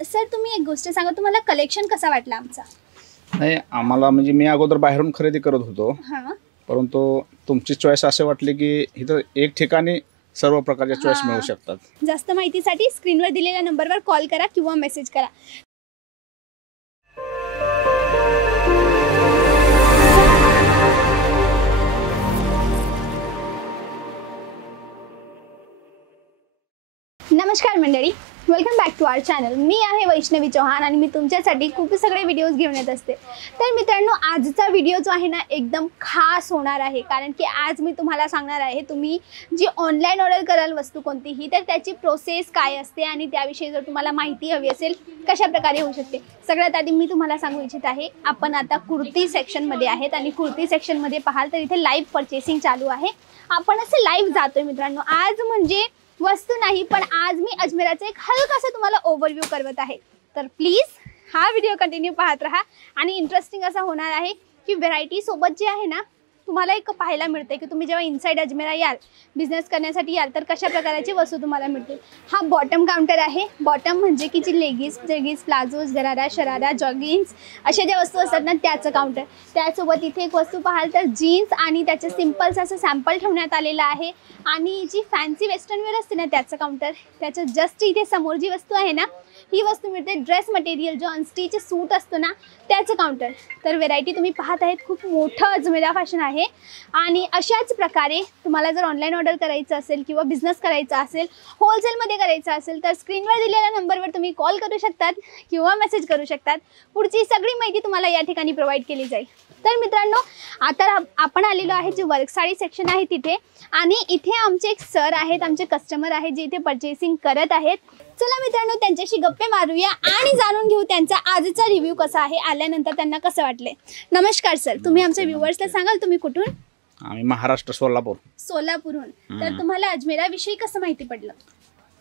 Sir तुम्ही एक गोष्ट सांगा, तुम्हाला कलेक्शन कसा वाटला आमचा? नाही, आम्हाला म्हणजे मी अगोदर बाहेरून खरेदी करत होतो, हां परंतु तुमची चॉईस असे वाटले की इथं एक ठिकाणी सर्व प्रकारच्या चॉईस मिळू हां. शकतात. जास्त माहितीसाठी स्क्रीनवर दिलेल्या नंबरवर कॉल करा किंवा मेसेज करा. नमस्कार मंडळी, welcome back to our channel. मी आहे वैष्णवी चौहान आणि मी तुमच्यासाठी खूप सगळे व्हिडिओज घेऊन येत असते. तर मित्रांनो, आजचा व्हिडिओ जो आहे ना एकदम खास होणार आहे, कारण की आज मी तुम्हाला सांगणार आहे तुम्ही जी ऑनलाईन ऑर्डर कराल वस्तू कोणतीही, तर त्याची प्रोसेस काय असते आणि त्याविषयी जर तुम्हाला माहिती हवी असेल कशा प्रकारे होऊ शकते. सगळ्यात आधी मी तुम्हाला सांगू इच्छित आहे, आपण आता कुर्ती सेक्शनमध्ये आहेत आणि कुर्ती सेक्शनमध्ये पाहाल तर इथे लाईव्ह परचेसिंग चालू आहे. आपण असं लाईव्ह जातोय मित्रांनो. आज म्हणजे वस्तू नाही, पण आज मी अजमेराचा एक हलकासा तुम्हाला ओव्हरव्ह्यू करवत आहे. तर प्लीज हा व्हिडिओ कंटिन्यू पाहत राहा आणि इंटरेस्टिंग असा होणार आहे की व्हरायटी सोबत जे आहे ना तुम्हाला एक पाहायला मिळते की तुम्ही जेव्हा इनसाइड अजमेरा याल, बिझनेस करण्यासाठी याल, तर कशा प्रकारची वस्तू तुम्हाला मिळतील. हा बॉटम काउंटर आहे. बॉटम म्हणजे की जी लेगीज प्लाझोज, गरारा, शरारा, जॉगिन्स अशा ज्या वस्तू असतात ना त्याचं काउंटर. त्यासोबत इथे एक वस्तू पाहाल तर जीन्स आणि त्याचं सिम्पल्स असं सॅम्पल ठेवण्यात आलेलं आहे. आणि जी फॅन्सी वेस्टर्न वेअर असते ना त्याचं काउंटर. त्याच्या जस्ट इथे समोर जी वस्तू आहे ना ही वस्तू मिळते ड्रेस मटेरियल, जो अनस्टिच सूट असतो ना त्याचं काउंटर. तर व्हेरायटी तुम्ही पाहत आहेत, खूप मोठं अजमेरा फॅशन आहे. आणि अशाच प्रकारे तुम्हाला जर ऑनलाईन ऑर्डर करायचं असेल किंवा बिझनेस करायचा असेल, होलसेलमध्ये करायचं असेल, तर स्क्रीनवर दिलेल्या नंबरवर तुम्ही कॉल करू शकतात किंवा मेसेज करू शकतात. पुढची सगळी माहिती तुम्हाला या ठिकाणी प्रोव्हाइड केली जाईल. तर मित्रांनो, आता आपण आलेलो आहे जे वर्क साडी सेक्शन आहे तिथे, आणि इथे आमचे एक सर आहेत, आमचे कस्टमर आहेत जे इथे परचेसिंग करत आहेत. चला मित्रांनो, त्यांच्याशी गप्पे मारूया आणि जाणून घेऊ त्यांचा आजचा रिव्ह्यू कसा आहे, आल्यानंतर त्यांना कसं वाटले. नमस्कार सर, तुम्ही आमच्या व्ह्युअर्सला सांगाल तुम्ही कुठून? आम्ही महाराष्ट्र सोलापूरहून. तर तुम्हाला अजमेरा विषयी कसं माहिती पडलं?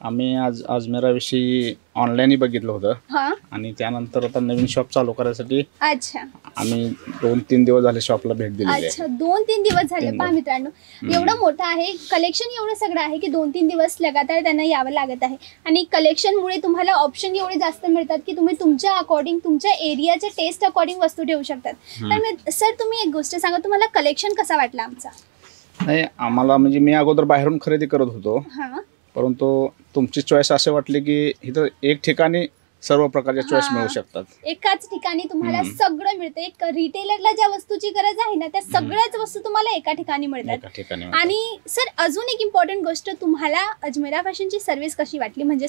आम्ही आज अजमेराविषयी ऑनलाईन बघितलं होतं हां. आणि त्यानंतर आता नवीन शॉप चालू करायसाठी अच्छा आम्ही 2-3 दिवस झाले शॉपला भेट दिलेली आहे. अच्छा, 2-3 दिवस झाले. पहा मित्रांनो, एवढं मोठं आहे कलेक्शन, एवढं सगळं आहे की 2-3 दिवस लगातार त्यांना यावं लागत आहे. आणि कलेक्शनमुळे तुम्हाला ऑप्शन एवढे जास्त मिळतात की तुम्ही तुमच्या अकॉर्डिंग, तुमच्या एरियाच्या टेस्ट अकॉर्डिंग वस्तू ठेवू शकतात. तर सर तुम्ही एक गोष्ट सांगा, तुम्हाला कलेक्शन कसा वाटला आमचा? नाही, आम्हाला म्हणजे मी अगोदर बाहेरून खरेदी करत होतो, हां परंतु तुमची चॉईस असे वाटले की इथं एक ठिकाणी सर्व प्रकारच्या चॉईस मिळू शकतात. एकाच ठिकाणी तुम्हाला सगळं मिळतं. एक रिटेलरला ज्या वस्तूची गरज आहे ना त्या सगळ्याच वस्तू तुम्हाला एका ठिकाणी मिळतात. आणि सर अजून एक इम्पॉर्टंट गोष्ट, तुम्हाला अजमेरा फॅशनची सर्व्हिस कशी वाटली? म्हणजे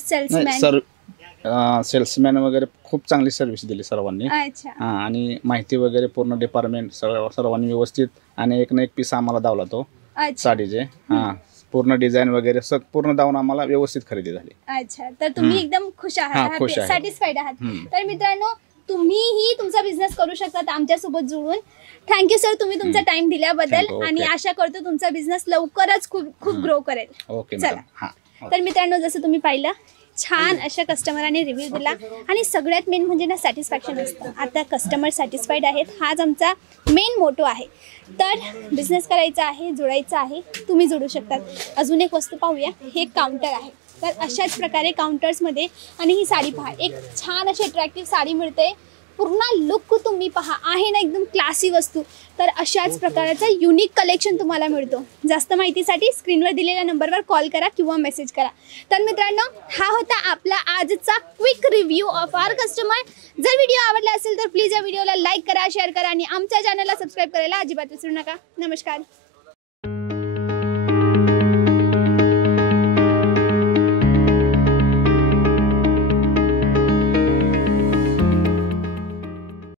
सेल्समॅन वगैरे खूप चांगली सर्व्हिस दिली सर्वांनी. अच्छा. हां, आणि माहिती वगैरे पूर्ण डिपार्टमेंट सर्वांनी व्यवस्थित आणि एक ना एक पीस आम्हाला दावला तो साडीचे. हां, पूर्ण डिझाईन वगैरे पूर्ण दावून आम्हाला व्यवस्थित खरेदी झाली. अच्छा, तर तुम्ही एकदम खुश आहात, सॅटिस्फाईड आहात. तर मित्रांनो, तुम्हीही तुमचा बिझनेस करू शकतात आमच्यासोबत जुळून. थँक्यू सर, तुम्ही तुमचा टाइम दिल्याबद्दल. आणि आशा करतो तुमचा बिझनेस लवकरच खूप ग्रो करेल. ओके. चला, तर मित्रांनो, जसं तुम्ही पाहिलं, छान अशा कस्टमरांनी रिव्ह्यू दिला आणि सगळ्यात मेन म्हणजे ना सॅटिस्फॅक्शन असतं. आता कस्टमर सॅटिस्फाईड आहेत, हाच आमचा मेन मोटो आहे. तर बिझनेस करायचा आहे, जुळायचं आहे, तुम्ही जुळू शकतात. अजून एक वस्तू पाहूया. हे काउंटर आहे. तर अशाच प्रकारे काउंटर्समध्ये, आणि ही साडी पहा, एक छान अशी अट्रॅक्टिव्ह साडी मिळते. पूर्ण लुक तुम्ही पहा, आहे ना एकदम क्लासी वस्तू. तर अशाच प्रकारचा युनिक कलेक्शन तुम्हाला मिळतो. जास्त माहितीसाठी स्क्रीनवर दिलेल्या नंबरवर कॉल करा किंवा मेसेज करा. तर मित्रांनो, हा होता आपला आजचा quick review of our customer. जर व्हिडिओ आवडला असेल तर प्लीज या व्हिडिओला लाईक करा, शेअर करा आणि आमच्या चॅनलला सबस्क्राईब करायला अजिबात विसरू नका. नमस्कार.